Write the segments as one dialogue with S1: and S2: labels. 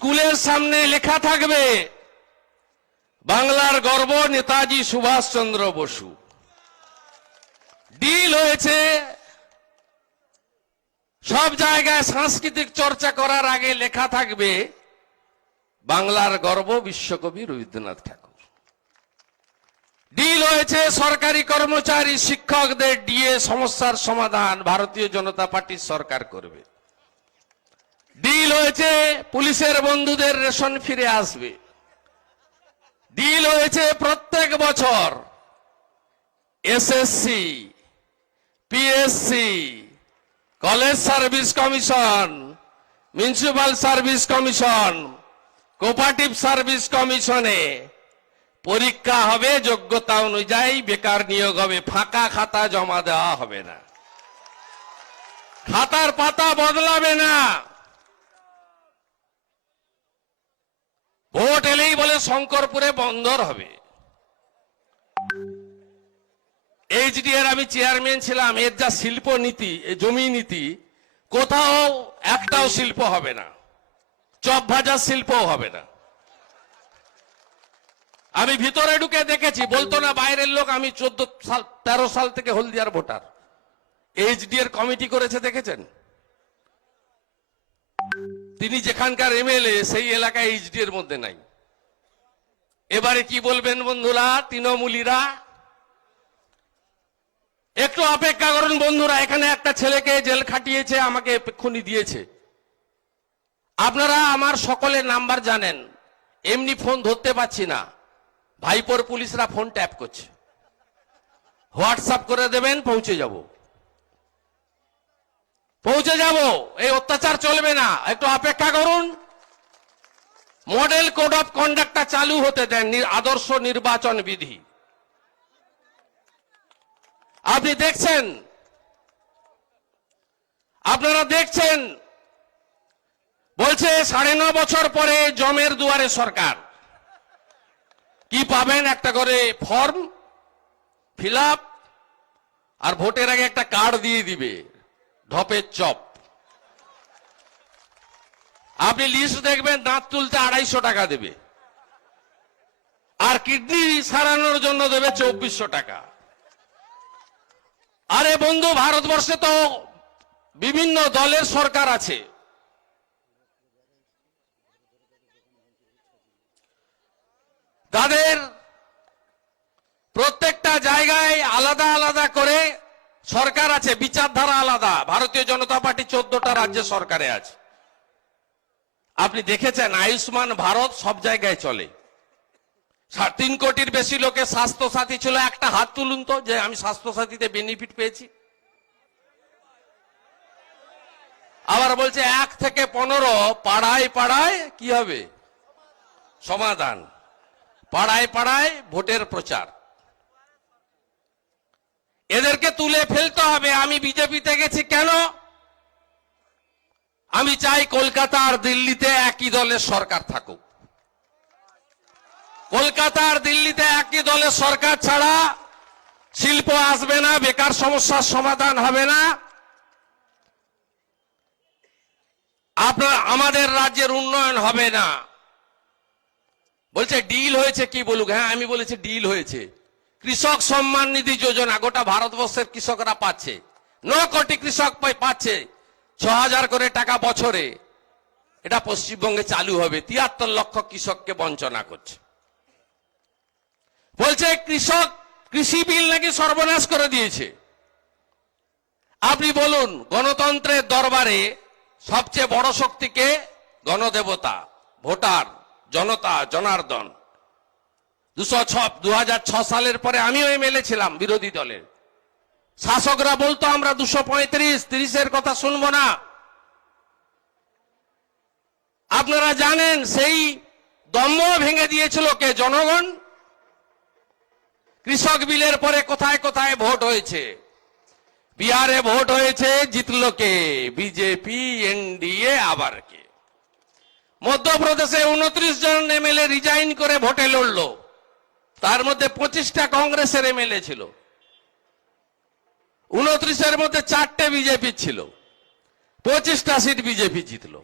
S1: স্কুলের সামনে লেখা থাকবে, বাংলার গর্ব নেতাজি সুভাষচন্দ্র বসু। ডিল হয়েছে, সব জায়গায় সাংস্কৃতিক চর্চা করার আগে লেখা থাকবে, বাংলার গর্ব বিশ্বকবি রবীন্দ্রনাথ ঠাকুর। ডিল হয়েছে, সরকারি কর্মচারী শিক্ষকদের ডিএ সমস্যার সমাধান ভারতীয় জনতা পার্টির সরকার করবে। ডিল হয়েছে, পুলিশের বন্ধুদের রেশন ফিরে আসবে। ডিল হয়েছে প্রত্যেক বছর। SSC, PSC, college service commission municipal service commission, cooperative service কমিশনে পরীক্ষা হবে, যোগ্যতা অনুযায়ী বেকার নিয়োগ হবে, ফাঁকা খাতা জমা দেওয়া হবে না। খাতার পাতা বদলাবে না। ভোট এলেই বলে শঙ্করপুরে বন্দর হবে। এইচডি এর আমি চেয়ারম্যান ছিলাম, এর যা শিল্প নীতি জমি নীতি, কোথাও একটাও শিল্প হবে না। চপ ভাজার শিল্পও হবে না। আমি ভিতরে ঢুকে দেখেছি, বলতো না বাইরের লোক, আমি চোদ্দ সাল, তেরো সাল থেকে হলদিয়ার ভোটার। এইচডি এর কমিটি করেছে, দেখেছেন? তিনি যেখানকার এমএলএ, সেই এলাকায় এইচডি এর মধ্যে নাই। এবারে কি বলবেন বন্ধুরা, তৃণমূলীরা? একটু অপেক্ষা করুন বন্ধুরা, এখানে একটা ছেলেকে জেল খাটিয়েছে, আমাকে এক্ষুনি দিয়েছে। আপনারা আমার সকলের নাম্বার জানেন, এমনি ফোন ধরতে পাচ্ছি না। ভাইপোর পুলিশরা ফোন ট্যাপ করছে। হোয়াটসঅ্যাপ করে দেবেন, পৌঁছে যাব। পৌঁছে যাব। এই অত্যাচার চলবে না। একটু অপেক্ষা করুন। মডেল কোড অফ কন্ডাক্টটা চালু হতে দেন আদর্শ নির্বাচন বিধি। আপনি দেখছেন? আপনারা দেখছেন? বলছে, সাড়ে ন বছর পরে জমের দুয়ারে সরকার। কি পাবেন একটা করে ফর্ম, ফিল আর ভোটের আগে একটা কার্ড দিয়ে দিবে। ঢপের চপ। আপনি লিস্ট দেখবেন, দাঁত তুলতে আড়াইশো টাকা দেবে। আর কিডনি সারানোর জন্য দেবে চব্বিশশো টাকা। আরে বন্ধু, ভারতবর্ষে তো বিভিন্ন দলের সরকার আছে। তাদের প্রত্যেকটা জায়গায় আলাদা আলাদা করে সরকার আছে, বিচারধারা আলাদা। ভারতীয় জনতা পার্টি চোদ্দটা রাজ্যে সরকারে আছে। আপনি দেখেছেন, আয়ুষ্মান ভারত সব জায়গায় চলে। তিন কোটির বেশি লোকের স্বাস্থ্য সাথী ছিল, একটা হাত তুলুন তো, যে আমি স্বাস্থ্য সাথীতে বেনিফিট পেয়েছি। আবার বলছে, এক থেকে পনেরো, পাড়ায় পাড়ায় কি হবে? সমাধান। পাড়ায় পাড়ায় ভোটের প্রচার। এদেরকে তুলে ফেলতে হবে। আমি বিজেপিতে গেছি কেন? আমি চাই কলকাতা আর দিল্লিতে একই দলের সরকার থাকুক। কলকাতা আর দিল্লিতে একই দলের সরকার ছাড়া শিল্প আসবে না, বেকার সমস্যার সমাধান হবে না। আপনার, আমাদের রাজ্যের উন্নয়ন হবে না। বলছে ডিল হয়েছে কি বলুক? হ্যাঁ আমি বলেছি ডিল হয়েছে। কৃষক সম্মান নিধি যোজনা, গোটা ভারতবর্ষের কৃষকরা পাচ্ছে। ন কোটি কৃষক পাচ্ছে ছ হাজার করে টাকা বছরে। এটা পশ্চিমবঙ্গে চালু হবে, তিয়াত্তর লক্ষ কৃষককে বঞ্চনা করছে। বলছে, কৃষক কৃষি বিল নাকি সর্বনাশ করে দিয়েছে। আপনি বলুন, গণতন্ত্রের দরবারে সবচেয়ে বড় শক্তিকে গণদেবতা, ভোটার, জনতা, জনার্দন। দুশো ছ দু সালের পরে আমিও এমএলএ ছিলাম বিরোধী দলের। শাসকরা বলতো, আমরা দুশো পঁয়ত্রিশ, তিরিশের কথা শুনব না। আপনারা জানেন, সেই দম্ভ ভেঙে দিয়েছিল কে? জনগণ? কৃষক বিলের পরে কোথায় কোথায় ভোট হয়েছে? বিহারে ভোট হয়েছে, জিতল কে? বিজেপি, এনডিএ, আবার কে? মধ্যপ্রদেশে উনত্রিশ জন এমএলএ রিজাইন করে ভোটে লড়লো। তার মধ্যে পঁচিশটা কংগ্রেসের এমএলএ ছিল। উনত্রিশের মধ্যে চারটে বিজেপি ছিল। পঁচিশটা সিট বিজেপি জিতলো।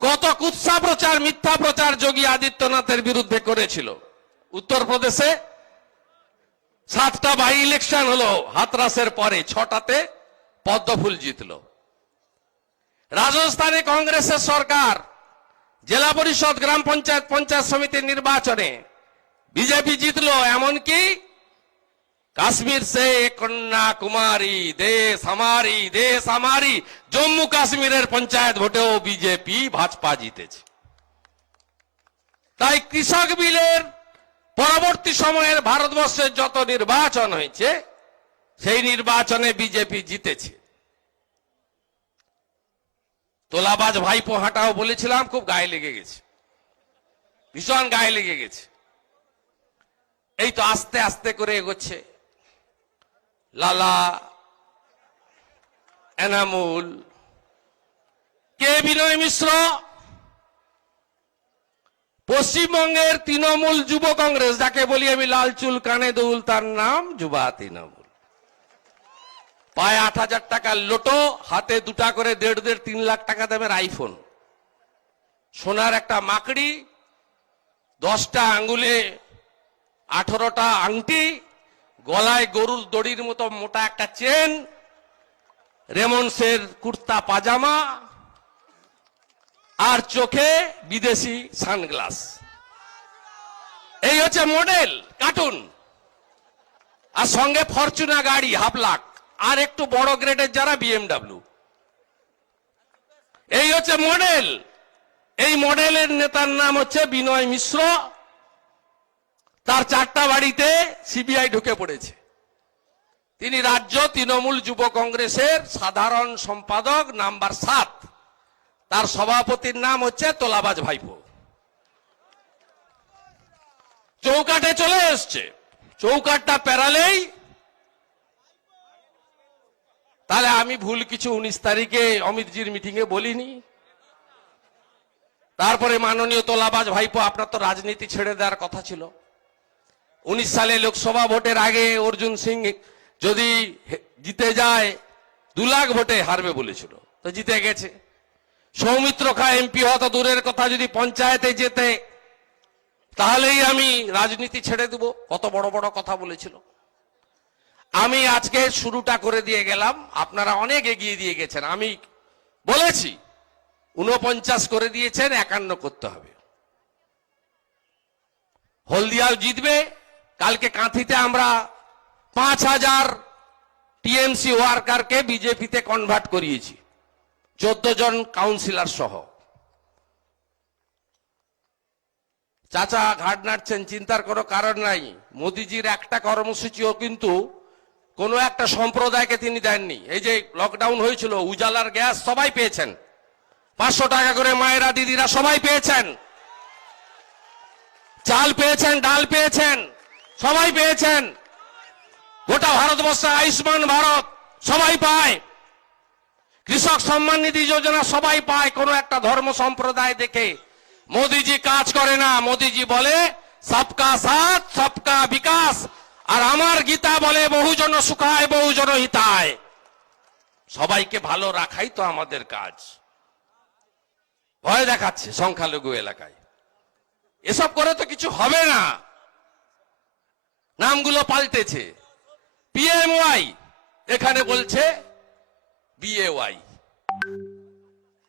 S1: কত কুৎসা প্রচার, মিথ্যা প্রচার যোগী আদিত্যনাথের বিরুদ্ধে করেছিল। উত্তরপ্রদেশে সাতটা বাই ইলেকশন হলো, হাতরাসের পরে ছটাতে পদ্মফুল জিতলো। রাজস্থানে কংগ্রেসের সরকার, জেলা পরিষদ, গ্রাম পঞ্চায়েত পঞ্চায়েত সমিতির নির্বাচনে বিজেপি জিতলো এমনকি কাশ্মীর সে কন্যাকুমারী দেশ আমারি দেশ আমারি জম্মু কাশ্মীরের পঞ্চায়েত ভোটেও বিজেপি, ভাজপা জিতেছে। তাই কৃষক বিলের পরবর্তী সময়ের ভারতবর্ষের যত নির্বাচন হয়েছে, সেই নির্বাচনে বিজেপি জিতেছে। তোলাবাজ ভাইপো হাঁটাও বলেছিলাম, খুব গায়ে লেগে গেছে। ভীষণ গায়ে লেগে গেছে। এই তো আস্তে আস্তে করে এগোচ্ছে। লালা, এনামুল, কে বিনয় মিশ্র? পশ্চিমবঙ্গের তৃণমূল যুব কংগ্রেস, যাকে বলি আমি লাল চুল, কানে দৌল, তার নাম যুবা তৃণমূল। পায়ে আট হাজার টাকার লোটো, হাতে দুটা করে দেড় দেড় তিন লাখ টাকা দেবেন আইফোন। সোনার একটা মাকড়ি, দশটা আঙ্গুলে আঠারোটা আংটি, গলায় গরুর দড়ির মতো মোটা একটা চেন, রেমন্সের কুর্তা পাজামা, আর চোখে বিদেশি সানগ্লাস। এই হচ্ছে মডেল, কার্টুন। আর সঙ্গে ফরচুনা গাড়ি হাফ লাখ আর একটু বড় গ্রেডের যারা বিএমডাব্লিউ। এই হচ্ছে মডেল। এই মডেলের নেতার নাম হচ্ছে বিনয় মিশ্র। তার চারটা বাড়িতে সিবিআই ঢুকে পড়েছে। তিনি রাজ্য তৃণমূল যুব কংগ্রেসের সাধারণ সম্পাদক নাম্বার সাত। তার সভাপতির নাম হচ্ছে তোলাবাজ ভাইপো। চৌকাটে চলে এসছে। চৌকাটটা পেরালেই তাহলে আমি ভুল কিছু উনিশ তারিখে অমিতজির মিটিং এ বলিনি। তারপরে মাননীয় তোলাবাজ ভাইপো, আপনার তো রাজনীতি ছেড়ে দেওয়ার কথা ছিল। উনিশ সালে লোকসভা ভোটের আগে অর্জুন সিং যদি জিতে যায়, দু লাখ ভোটে হারবে বলেছিল, তো জিতে গেছে। সৌমিত্র খা এমপি হওয়া তো দূরের কথা, যদি পঞ্চায়েতে যেতে তাহলেই আমি রাজনীতি ছেড়ে দেব, কত বড় বড় কথা বলেছিল। আমি আজকে শুরুটা করে দিয়ে গেলাম, আপনারা অনেক এগিয়ে দিয়ে গেছেন, আমি বলেছি উনপঞ্চাশ করে দিয়েছেন, একান্ন করতে হবে। হলদিয়াও জিতবে কালকে কাঁথিতে আমরা পাঁচ হাজার টিএমসি ওয়ার্কারকে বিজেপিতে কনভার্ট করিয়েছি, চোদ্দ জন কাউন্সিলর সহ। চাচা ঘাট নাড়ছেন চিন্তার কোনো কারণ নাই। মোদিজির একটা কর্মসূচিও কিন্তু কোনো একটা সম্প্রদায়কে তিনি দেননি। এই যে লকডাউন হয়েছিল, উজালার গ্যাস সবাই পেয়েছেন। পাঁচশো টাকা করে মায়েরা, দিদিরা সবাই পেয়েছেন। চাল পেয়েছেন, ডাল পেয়েছেন। সবাই পেয়েছেন। গোটা ভারতবর্ষে আয়ুষ্মান ভারত সবাই পায়। কৃষক সম্মান নিধি যোজনা সবাই পায় কোনো একটা ধর্ম সম্প্রদায় দেখে। মোদিজি কাজ করে না, মোদিজি বলে, সবকা সাথ, সবকা বিকাশ। আর আমার গীতা বলে, বহুজন সুখায়, বহুজন হিতায়। সবাইকে ভালো রাখাই তো আমাদের কাজ। ভয় দেখাচ্ছে সংখ্যালঘু এলাকায়। এসব করে তো কিছু হবে না। নামগুলো পাল্টেছে। পিএমওয়াই এখানে বলছে বিএওয়াই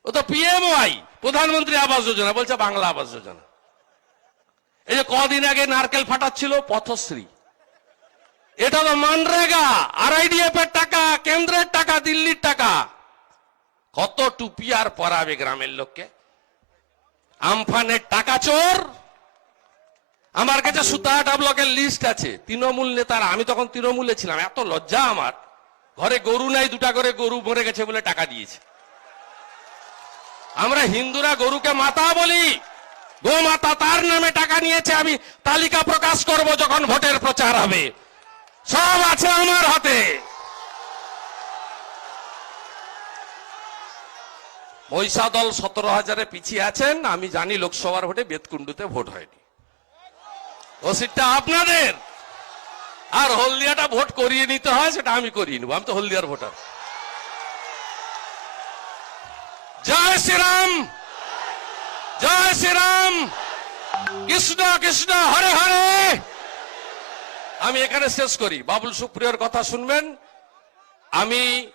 S1: ও তো পিএমওয়াই প্রধানমন্ত্রী আবাস যোজনা, বলছে বাংলা আবাস যোজনা। এই যে কদিন আগে নারকেল ফাটাচ্ছিল, পথশ্রী। এটা তো মানরেগা আরআইডিএফ এর টাকা, কেন্দ্রের টাকা, দিল্লির টাকা। কত টুপি আর পরাবে গ্রামের লোককে? আমফানের টাকা চোর। আমার কাছে সুতাহাটা ব্লকের লিস্ট আছে। তৃণমূল নেতারা, আমি তখন তৃণমূলে ছিলাম, এত লজ্জা আমার। ঘরে গরু নাই, দুটা করে গরু মরে গেছে বলে টাকা দিয়েছে। আমরা হিন্দুরা গরুকে মাতা বলি। গো মাতা তার নামে টাকা নিয়েছে, আমি তালিকা প্রকাশ করব যখন ভোটের প্রচার হবে। সব আছে আমার হাতে। মহিষা দল সতেরো হাজারে পিছিয়ে আছেন, আমি জানি লোকসভার ভোটে বেতকুণ্ডুতে ভোট হয়নি। ও সিটটা আপনাদের। আর হলদিয়াটা ভোট করিয়ে নিতে হয়, সেটা আমি করিয়ে নেব। আমি তো হলদিয়ার ভোটার। জয় শ্রীরাম! জয় শ্রীরাম! কৃষ্ণ কৃষ্ণ, হরে হরে! আমি এখানে শেষ করি। বাবুল সুপ্রিয়র কথা শুনবেন। আমি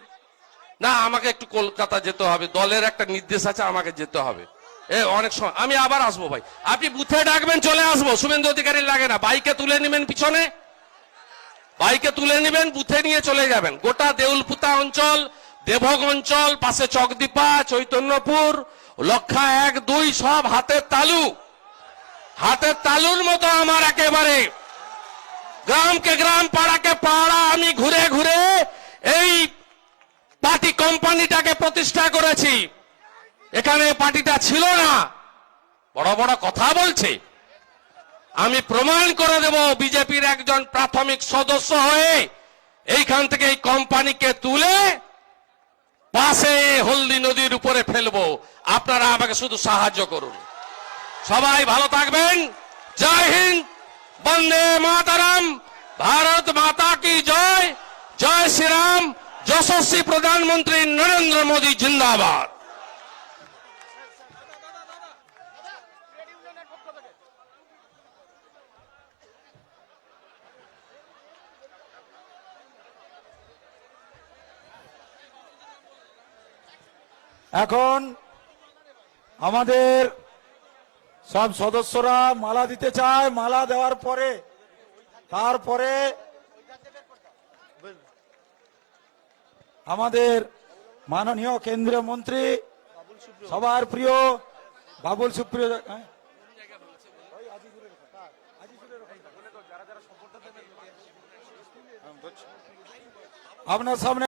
S1: না, আমাকে একটু কলকাতা যেতে হবে। দলের একটা নির্দেশ আছে, আমাকে যেতে হবে। এ, অনেক সময়। আমি আবার আসব ভাই। আপনি বুথে ডাকবেন, চলে আসব। শুভেন্দু অধিকারী লাগে না। বাইকে তুলে নেবেন পিছনে। বাইকে তুলে নেবেন, বুথে নিয়ে চলে যাবেন। গোটা দেউলপুতা অঞ্চল দেবগ অঞ্চল, পাশে চকদীপা চৈতন্যপুর, লক্ষা এক, দুই, সব হাতের তালু। হাতের তালুর মতো আমার একেবারে। গ্রামকে গ্রাম, পাড়াকে পাড়া, আমি ঘুরে ঘুরে এই পার্টি কোম্পানিটাকে প্রতিষ্ঠা করেছি। এখানে পার্টিটা ছিল না। বড় বড় কথা বলছে। আমি প্রমাণ করে দেব বিজেপির একজন প্রাথমিক সদস্য হয়ে এইখান থেকে এই কোম্পানিকে তুলে পাশে হলদি নদীর উপরে ফেলব। আপনারা আমাকে শুধু সাহায্য করুন। সবাই ভালো থাকবেন। জয় হিন্দ। বন্দে মাতারাম। ভারত মাতা কি জয়? জয় শ্রীরাম। যশস্বী প্রধানমন্ত্রী নরেন্দ্র মোদী জিন্দাবাদ।
S2: এখন আমাদের সব সদস্যরা মালা দিতে চায়, মালা দেওয়ার পরে, তারপরে আমাদের মাননীয় কেন্দ্রীয় মন্ত্রী, সবার প্রিয়, বাবুল সুপ্রিয় হ্যাঁ? আপনার সামনে